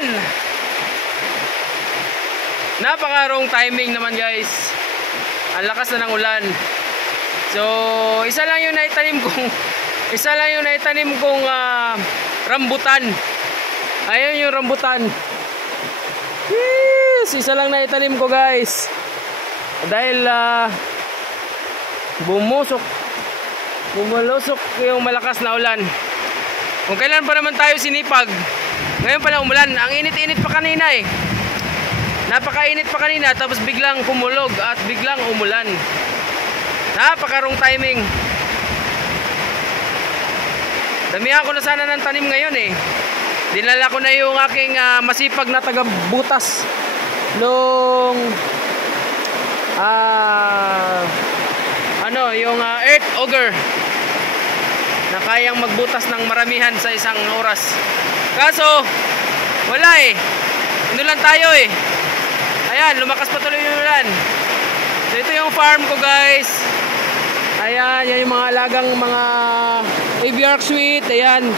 umulan. Napaka-wrong timing naman guys. Ang lakas na ng ulan. So, isa lang yung naitanim kong rambutan. Ayun yung rambutan. Yes, isa lang naitanim ko guys. Dahil bumusok yung malakas na ulan. Kung kailan pa naman tayo sinipag, ngayon pala umulan. Ang init-init pa kanina eh. Napakainit pa kanina, tapos biglang kumulog at biglang umulan. Napaka-wrong timing. Damihan ko na sana ng tanim ngayon eh. Dinala ko na yung aking masipag na taga-butas nung yung earth auger na kayang magbutas ng maramihan sa isang oras. Kaso wala eh. Inulan tayo eh. Ayan, lumakas pa tuloy yung ulan. So ito yung farm ko guys. Ayan, yan yung mga alagang mga aviark sweet. Ayan,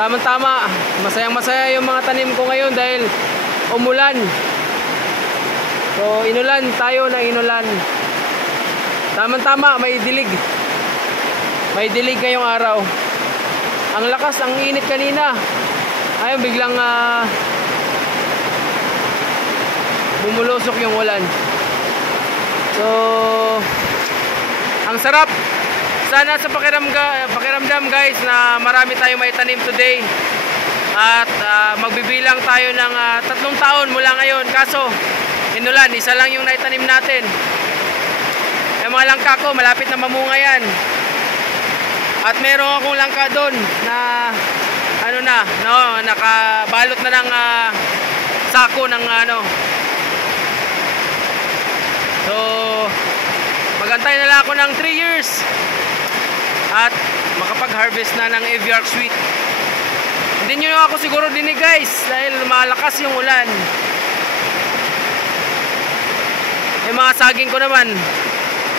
tamang-tama. Masayang-masaya yung mga tanim ko ngayon dahil umulan. So inulan tayo ng inulan. Tamang-tama, may dilig. May dilig ngayong araw. Ang lakas, ang init kanina. Ayun, biglang bumulusok yung ulan. So ang sarap. Sana sa pakiramdam guys na marami tayong may tanim today. At magbibilang tayo ng 3 taon mula ngayon. Kaso inulan, isa lang yung naitanim natin. Yung mga langka ko malapit na mamunga yan. At meron akong langka doon na nakabalot na ng sako ng So magantay na lang ako ng 3 years at makapag-harvest na ng aviark sweet. Hindi nyo ako siguro dinig guys dahil malakas yung ulan. Yung mga saging ko naman,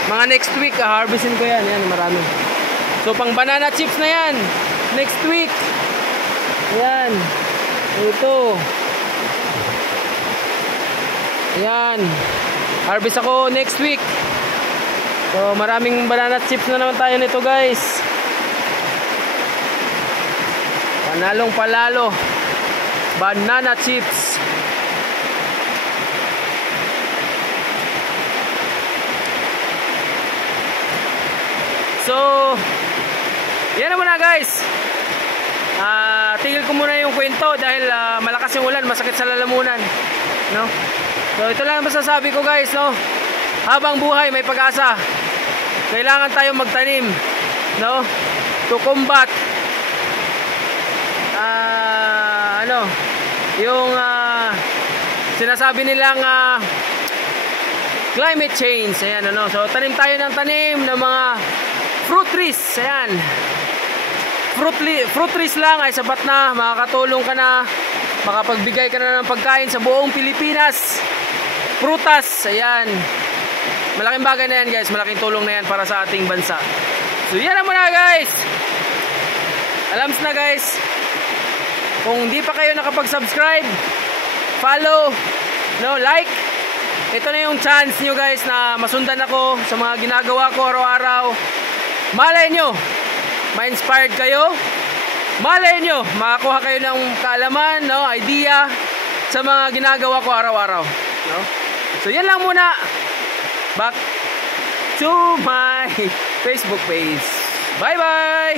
mga next week harvestin ko yan. Yan, marami. So pang banana chips na yan next week. Ayan, ito. Ayan, harvest ako next week. So maraming banana chips na naman tayo nito guys. Panalong palalo banana chips. So yan naman na guys. Tigil ko muna yung kwento dahil malakas yung ulan, masakit sa lalamunan, no? So ito lang masasabi ko guys, no? Habang buhay may pag-asa. Kailangan tayong magtanim, no? To combat yung sinasabi nilang climate change. Ayan, so tanim tayo ng tanim ng mga fruit trees. Ayan, fruit trees lang ay sapat na, makakatulong ka na, makapagbigay ka na ng pagkain sa buong Pilipinas. Prutas, ayan, malaking bagay na yan guys, malaking tulong na yan para sa ating bansa. So yan naman na guys. Alams na guys, kung di pa kayo nakapag-subscribe, follow, like, ito na yung chance nyo guys na masundan ako sa mga ginagawa ko araw-araw. Malay nyo, ma-inspired kayo. Malay nyo, makakuha kayo ng kaalaman, idea sa mga ginagawa ko araw-araw, So yan lang muna. Back to my Facebook page. Bye bye.